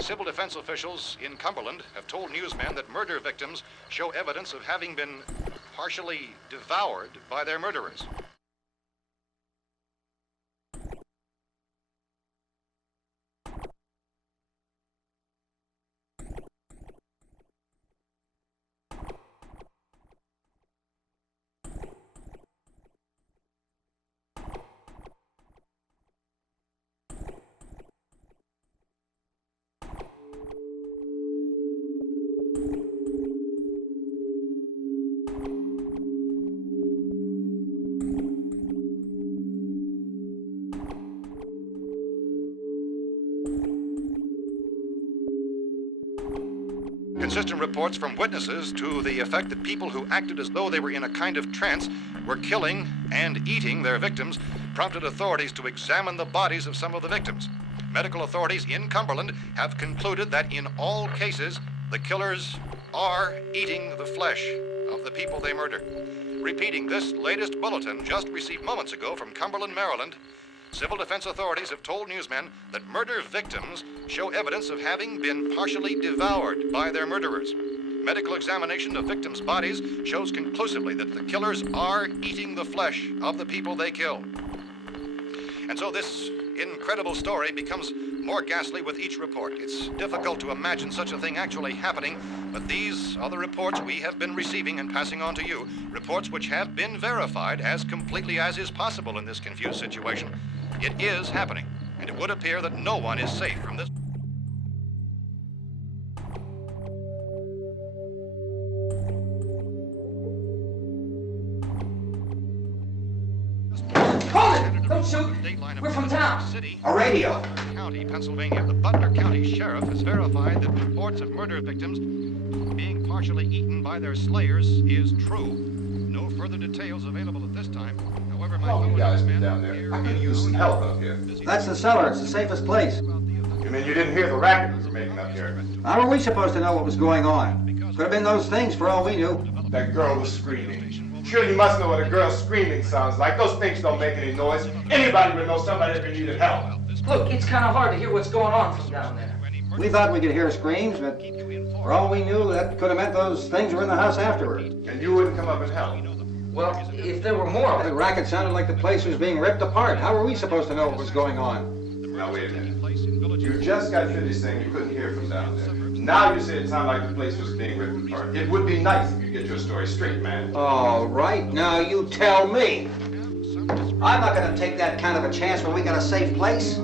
Civil defense officials in Cumberland have told newsmen that murder victims show evidence of having been partially devoured by their murderers. Consistent reports from witnesses to the effect that people who acted as though they were in a kind of trance were killing and eating their victims prompted authorities to examine the bodies of some of the victims. Medical authorities in Cumberland have concluded that in all cases, the killers are eating the flesh of the people they murdered. Repeating this latest bulletin just received moments ago from Cumberland, Maryland, civil defense authorities have told newsmen that murder victims show evidence of having been partially devoured by their murderers. Medical examination of victims' bodies shows conclusively that the killers are eating the flesh of the people they kill. And so this incredible story becomes more ghastly with each report. It's difficult to imagine such a thing actually happening, but these are the reports we have been receiving and passing on to you, reports which have been verified as completely as is possible in this confused situation. It is happening, and it would appear that no one is safe from this. Hold it! Don't shoot! We're from town. A radio. County, Pennsylvania. The Butler County Sheriff has verified that reports of murder victims being partially eaten by their slayers is true. No further details available at this time. However, my you guys been down there. I could use some help up here. That's the cellar. It's the safest place. You mean you didn't hear the racket we were making up here? How were we supposed to know what was going on? Could have been those things for all we knew. That girl was screaming. Sure, you must know what a girl screaming sounds like. Those things don't make any noise. Anybody would know somebody if they needed help. Look, it's kind of hard to hear what's going on from down there. We thought we could hear screams, but for all we knew, that could have meant those things were in the house afterward. And you wouldn't come up and help. Well, if there were more of The it. racket sounded like the place was being ripped apart. How were we supposed to know what was going on? Now, wait a minute. You just got finished saying you couldn't hear from down there. Now you say it sounded like the place was being ripped apart. It would be nice if you get your story straight, man. All right, now you tell me. I'm not going to take that kind of a chance when we got a safe place.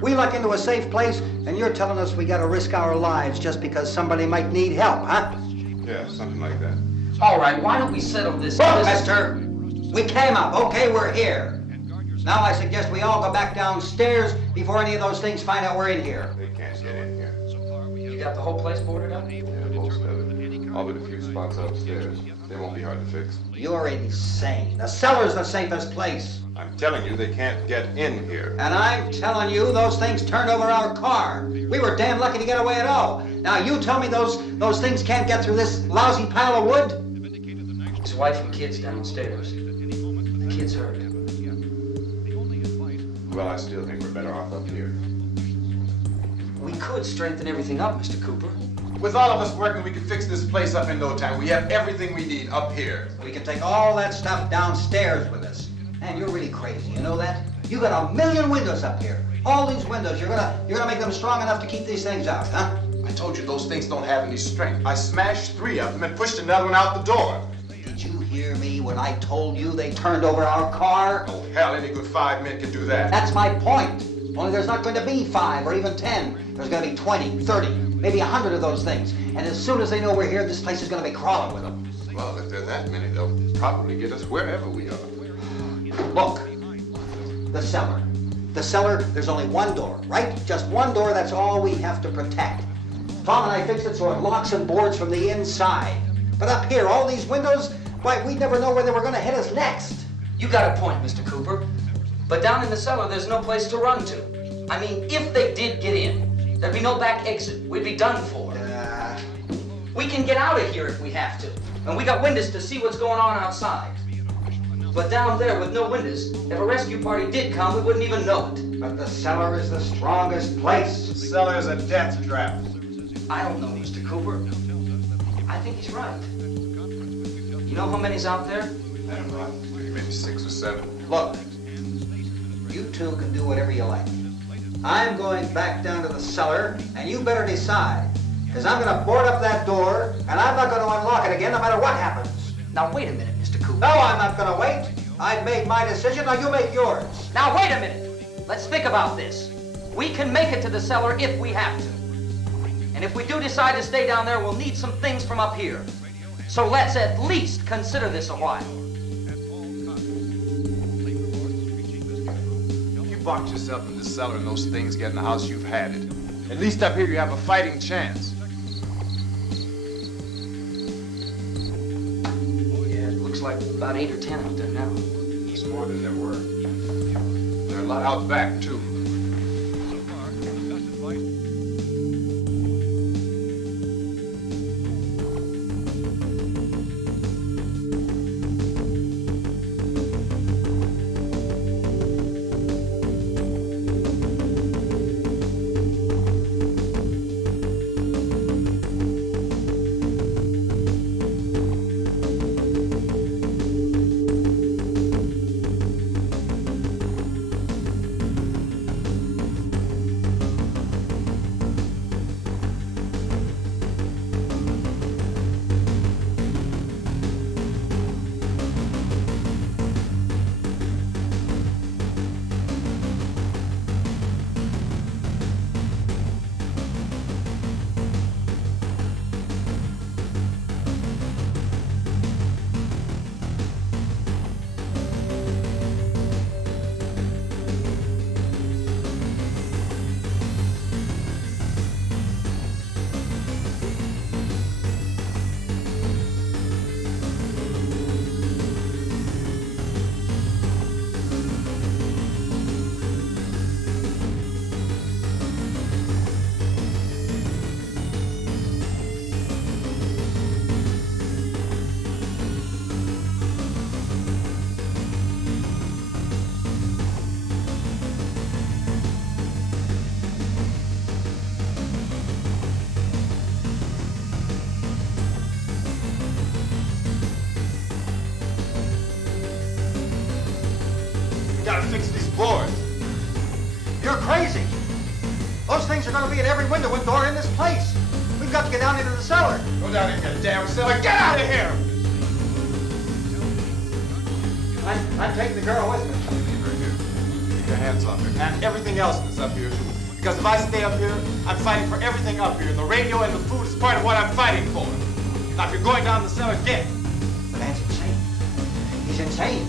We luck into a safe place, and you're telling us we got to risk our lives just because somebody might need help, huh? Yeah, something like that. All right, why don't we settle this? Look, mister, we came up. Okay, we're here. Now I suggest we all go back downstairs before any of those things find out we're in here. They can't get in here. You got the whole place boarded up? Yeah, most of it. All but a few spots upstairs. They won't be hard to fix. You're insane. The cellar's the safest place. I'm telling you, they can't get in here. And I'm telling you, those things turned over our car. We were damn lucky to get away at all. Now you tell me those things can't get through this lousy pile of wood? His wife and kids downstairs. The kids heard. Well, I still think we're better off up here. We could strengthen everything up, Mr. Cooper. With all of us working, we could fix this place up in no time. We have everything we need up here. We can take all that stuff downstairs with us. Man, you're really crazy, you know that? You got 1,000,000 windows up here. All these windows, you're gonna make them strong enough to keep these things out, huh? I told you those things don't have any strength. I smashed 3 of them and pushed another one out the door. Did you hear me when I told you they turned over our car? Oh, hell, any good 5 men can do that. That's my point. Only there's not going to be 5 or even 10. There's going to be 20, 30, maybe 100 of those things. And as soon as they know we're here, this place is going to be crawling with them. Well, if there are that many, they'll probably get us wherever we are. Look, the cellar. The cellar, there's only one door, right? Just one door, that's all we have to protect. Tom and I fixed it so it locks and boards from the inside. But up here, all these windows, why, we'd never know where they were going to hit us next. You got a point, Mr. Cooper. But down in the cellar, there's no place to run to. I mean, if they did get in, there'd be no back exit. We'd be done for. We can get out of here if we have to. And we got windows to see what's going on outside. But down there with no windows, if a rescue party did come, we wouldn't even know it. But the cellar is the strongest place. The cellar is a death trap. I don't know, Mr. Cooper. I think he's right. You know how many's out there? I don't know, maybe 6 or 7. Look, You two can do whatever you like. I'm going back down to the cellar, and you better decide. Because I'm going to board up that door, and I'm not going to unlock it again no matter what happens. Now, wait a minute, Mr. Cooper. No, I'm not going to wait. I've made my decision, now you make yours. Now, wait a minute. Let's think about this. We can make it to the cellar if we have to. And if we do decide to stay down there, we'll need some things from up here. So let's at least consider this a while. if you box yourself in the cellar and those things get in the house, you've had it. At least up here you have a fighting chance. Yeah, it looks like about 8 or 10 out there now. It's more than there were. There are a lot out back, too. Fix these boards. You're crazy. Those things are going to be at every window and door in this place. We've got to get down into the cellar. Go down in your damn cellar. Get out of here! I'm taking the girl with me. Leave her here. Keep your hands on her. And everything else that's up here, too. Because if I stay up here, I'm fighting for everything up here. The radio and the food is part of what I'm fighting for. Now, if you're going down the cellar, get. The man's insane. He's insane.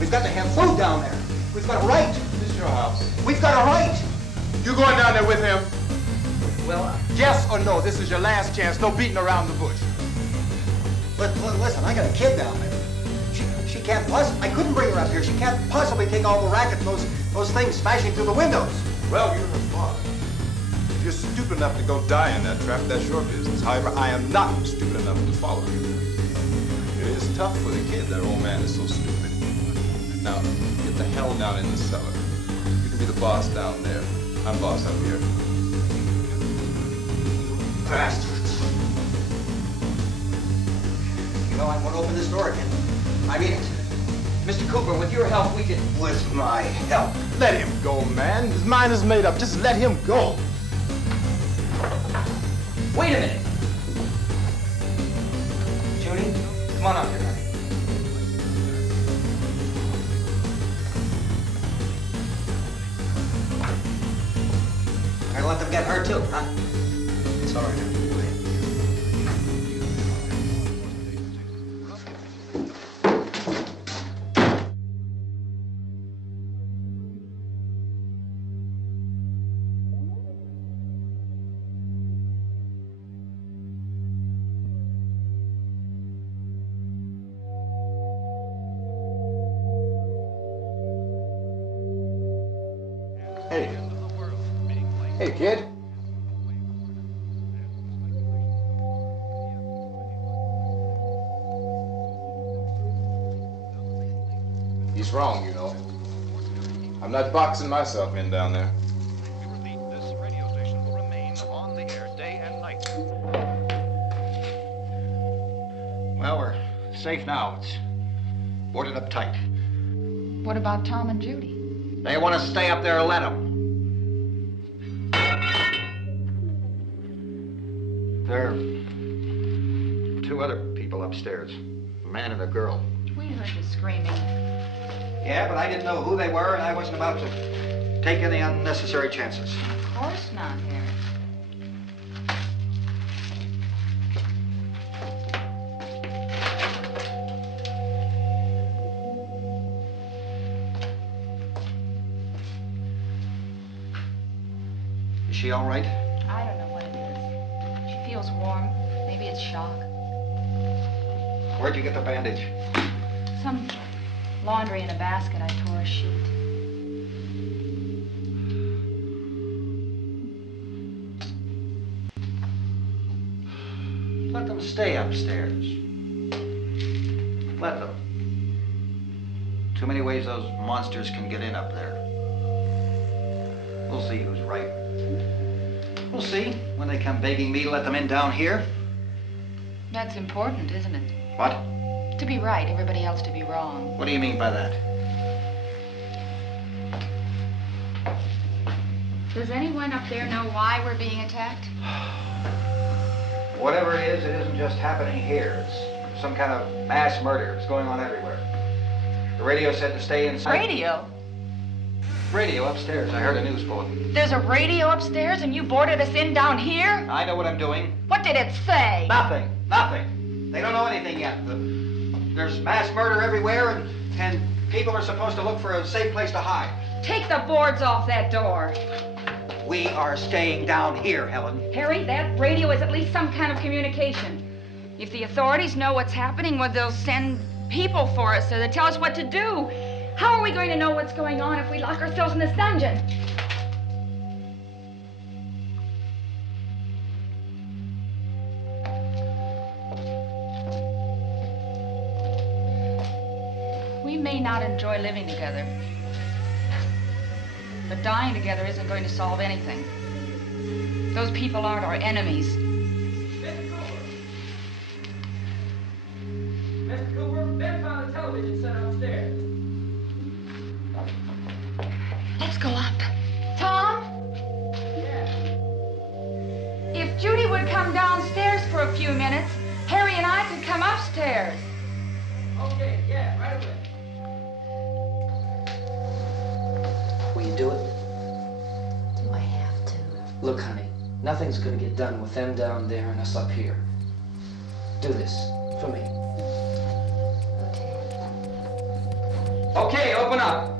We've got to have food down there. We've got a right. This is your house. We've got a right. You going down there with him? Well, Yes or no? This is your last chance. No beating around the bush. Listen, I got a kid down there. She can't I couldn't bring her up here. She can't possibly take all the racket and those things smashing through the windows. Well, you're her father. If you're stupid enough to go die in that trap, that's your business. However, I am not stupid enough to follow you. It is tough for the kid. That old man is so stupid. Now, get the hell down in the cellar. You can be the boss down there. I'm boss up here. Bastards. You know, I won't open this door again. I mean it. Mr. Cooper, with your help, we can... With my help. Let him go, man. His mind is made up. Just let him go. Wait a minute. Judy, come on up here, honey. I let them get hurt too, huh? It's all right. Hey. Hey, kid. wrong, you know. I'm not boxing myself in down there. We repeat, this radio station will remain on the air day and night. Well, we're safe now. It's boarded up tight. What about Tom and Judy? They want to stay up there, let them. There are two other people upstairs, a man and a girl. We heard the screaming. Yeah, but I didn't know who they were, and I wasn't about to take any unnecessary chances. Of course not, Harry. Is she all right? I don't know what it is. She feels warm. Maybe it's shock. Where'd you get the bandage? Some laundry in a basket. I tore a sheet. Let them stay upstairs. Let them. Too many ways those monsters can get in up there. We'll see who's right. We'll see when they come begging me to let them in down here. That's important, isn't it? What? To be right, everybody else to be wrong. What do you mean by that? Does anyone up there know why we're being attacked? Whatever it isn't just happening here. It's some kind of mass murder. It's going on everywhere. The radio said to stay inside. Radio? Radio upstairs. I heard a news bulletin. There's a radio upstairs and you boarded us in down here? I know what I'm doing. What did it say? Nothing. Nothing. They don't know anything yet. There's mass murder everywhere, and people are supposed to look for a safe place to hide. Take the boards off that door. We are staying down here, Helen. Harry, that radio is at least some kind of communication. If the authorities know what's happening, well, they'll send people for us so they'll tell us what to do. How are we going to know what's going on if we lock ourselves in this dungeon? We may not enjoy living together, but dying together isn't going to solve anything. Those people aren't our enemies. Mr. Cooper, Ben found a television set upstairs. Let's go up. Tom? Yeah. If Judy would come downstairs for a few minutes, Harry and I could come upstairs. Okay, yeah, right away. Will you do it? Do I have to? Look, honey, nothing's gonna get done with them down there and us up here. Do this for me. Okay, open up.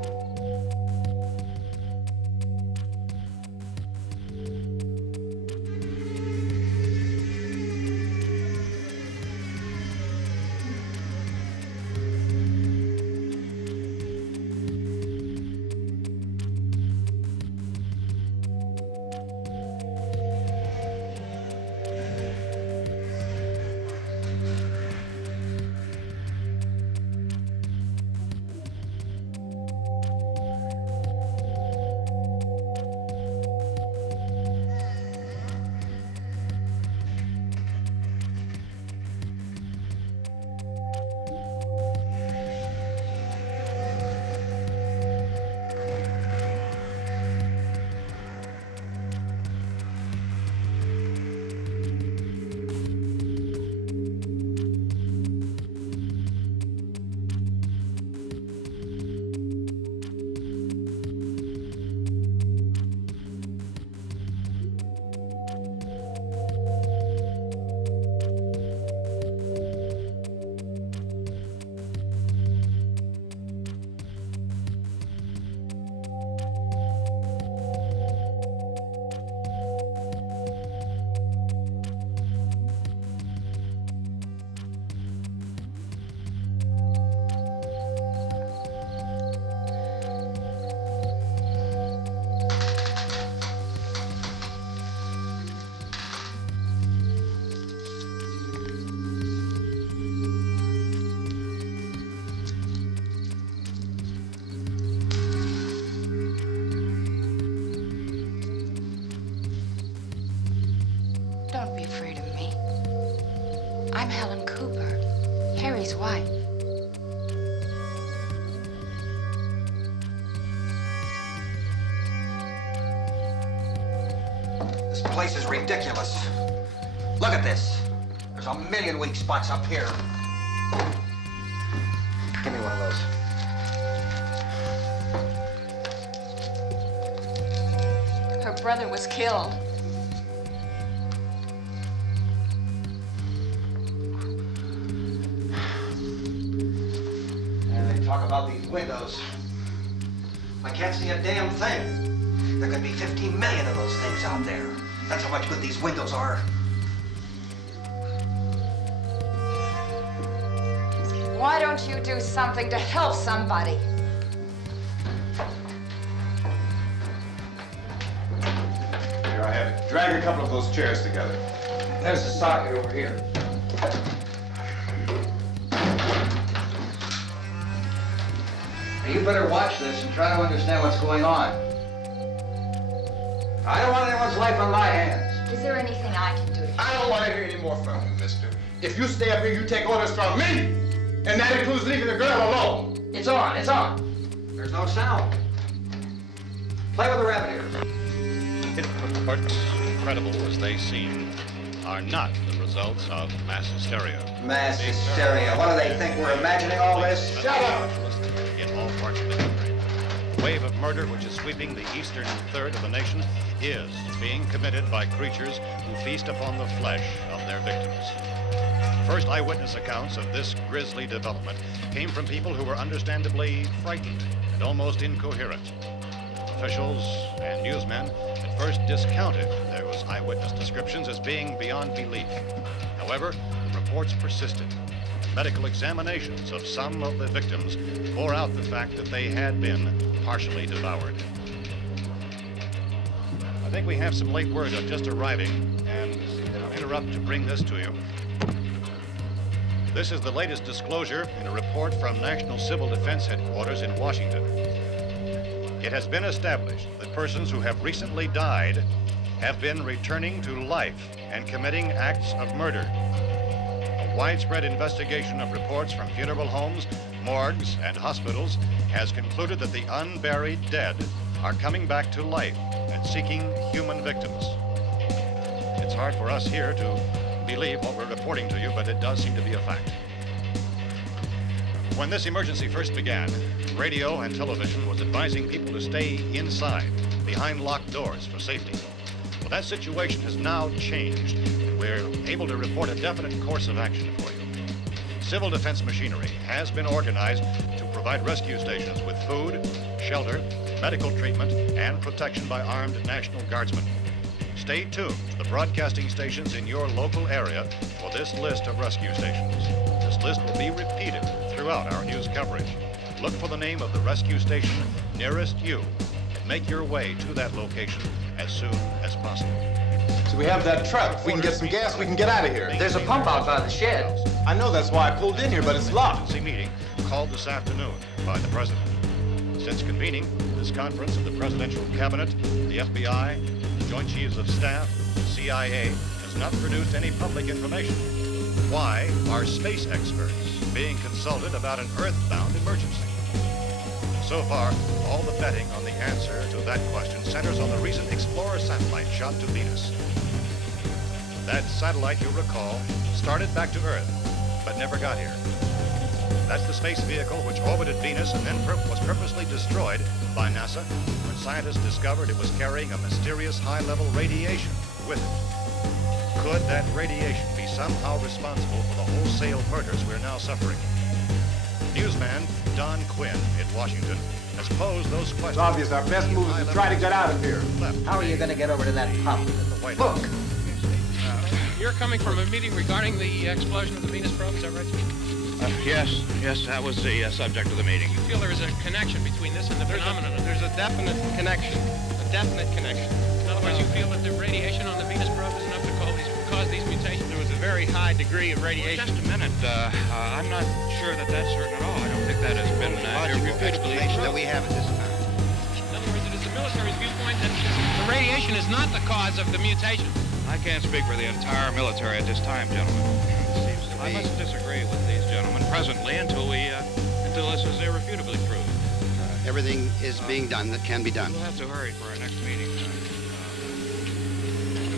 Don't be afraid of me. I'm Helen Cooper, Harry's wife. This place is ridiculous. Look at this. There's a million weak spots up here. Give me one of those. Her brother was killed. And they talk about these windows. I can't see a damn thing. There could be 15 million of those things out there. That's how much good these windows are. Why don't you do something to help somebody? Here I have it. Drag a couple of those chairs together. There's the socket over here. Now, you better watch this and try to understand what's going on. I don't want anyone's life on my hands. Is there anything I can do? I don't want to hear any more from you, mister. If you stay up here, you take orders from me. And that includes leaving the girl alone. It's on, it's on. There's no sound. Play with the rabbit ears. Hit reports, incredible as they seem, are not the results of mass hysteria. Mass hysteria. What do they think? We're imagining all this? Shut up! In all parts of the country. The wave of murder which is sweeping the eastern third of the nation is being committed by creatures who feast upon the flesh of their victims. First eyewitness accounts of this grisly development came from people who were understandably frightened and almost incoherent. Officials and newsmen at first discounted those eyewitness descriptions as being beyond belief. However, the reports persisted. Medical examinations of some of the victims bore out the fact that they had been partially devoured. I think we have some late word just arriving, and I'll interrupt to bring this to you. This is the latest disclosure in a report from National Civil Defense Headquarters in Washington. It has been established that persons who have recently died have been returning to life and committing acts of murder. A widespread investigation of reports from funeral homes, morgues, and hospitals has concluded that the unburied dead are coming back to life and seeking human victims. It's hard for us here to believe what we're reporting to you, but it does seem to be a fact. When this emergency first began, radio and television was advising people to stay inside, behind locked doors for safety. Well, that situation has now changed. We're able to report a definite course of action for you. Civil defense machinery has been organized to provide rescue stations with food, shelter, medical treatment, and protection by armed National Guardsmen. Stay tuned to the broadcasting stations in your local area for this list of rescue stations. This list will be repeated throughout our news coverage. Look for the name of the rescue station nearest you and make your way to that location as soon as possible. So we have that truck. If we can get some gas, we can get out of here. There's a pump out by the shed. I know, that's why I pulled in here, but it's locked. Emergency meeting called this afternoon by the President. Since convening this conference of the Presidential Cabinet, the FBI, the Joint Chiefs of Staff, the CIA has not produced any public information. Why are space experts being consulted about an Earth-bound emergency? So far, all the betting on the answer to that question centers on the recent Explorer satellite shot to Venus. That satellite, you'll recall, started back to Earth, but never got here. That's the space vehicle which orbited Venus and then was purposely destroyed by NASA when scientists discovered it was carrying a mysterious high-level radiation with it. Could that radiation be somehow responsible for the wholesale murders we're now suffering? Newsman Don Quinn in Washington has posed those questions. It's obvious our best move is to try to get out of here. How are you going to get over to that pump? Look! You're coming from a meeting regarding the explosion of the Venus probe, is that right? Yes, that was the subject of the meeting. You feel there is a connection between this and the phenomenon? There's a definite connection. In other words, you feel that the radiation on the Venus probe is enough to cause these mutations? There was a very high degree of radiation. Just a minute. I'm not sure that that's certain at all. I don't think that has been an logical explanation that we have at this time. In other words, it is the military's viewpoint that the radiation is not the cause of the mutation. I can't speak for the entire military at this time, gentlemen. I must disagree with these gentlemen presently until this is irrefutably proved. Everything is being done that can be done. We'll have to hurry for our next meeting.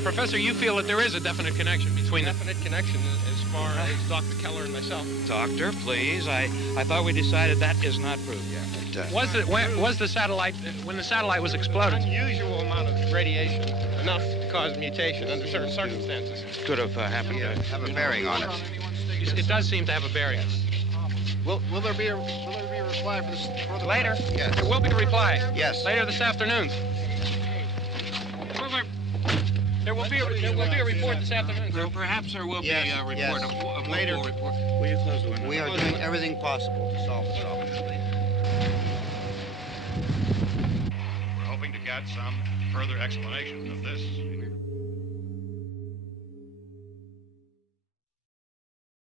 Professor, you feel that there is a definite connection between definite connection as far as Dr. Keller and myself. Doctor, please. I thought we decided that is not proved yet. Was the satellite, when the satellite was exploded? Unusual amount of radiation, enough to cause mutation under certain circumstances. Could have happened. Have a bearing on it. It does seem to have a bearing. Will there be a reply for this? Later? Yes. There will be a reply. Yes. Later this afternoon. There will be a report this afternoon. Perhaps there will be a report. Yes. A Later. report. Will you close the window? We are doing everything possible to solve the problem. We're hoping to get some further explanation of this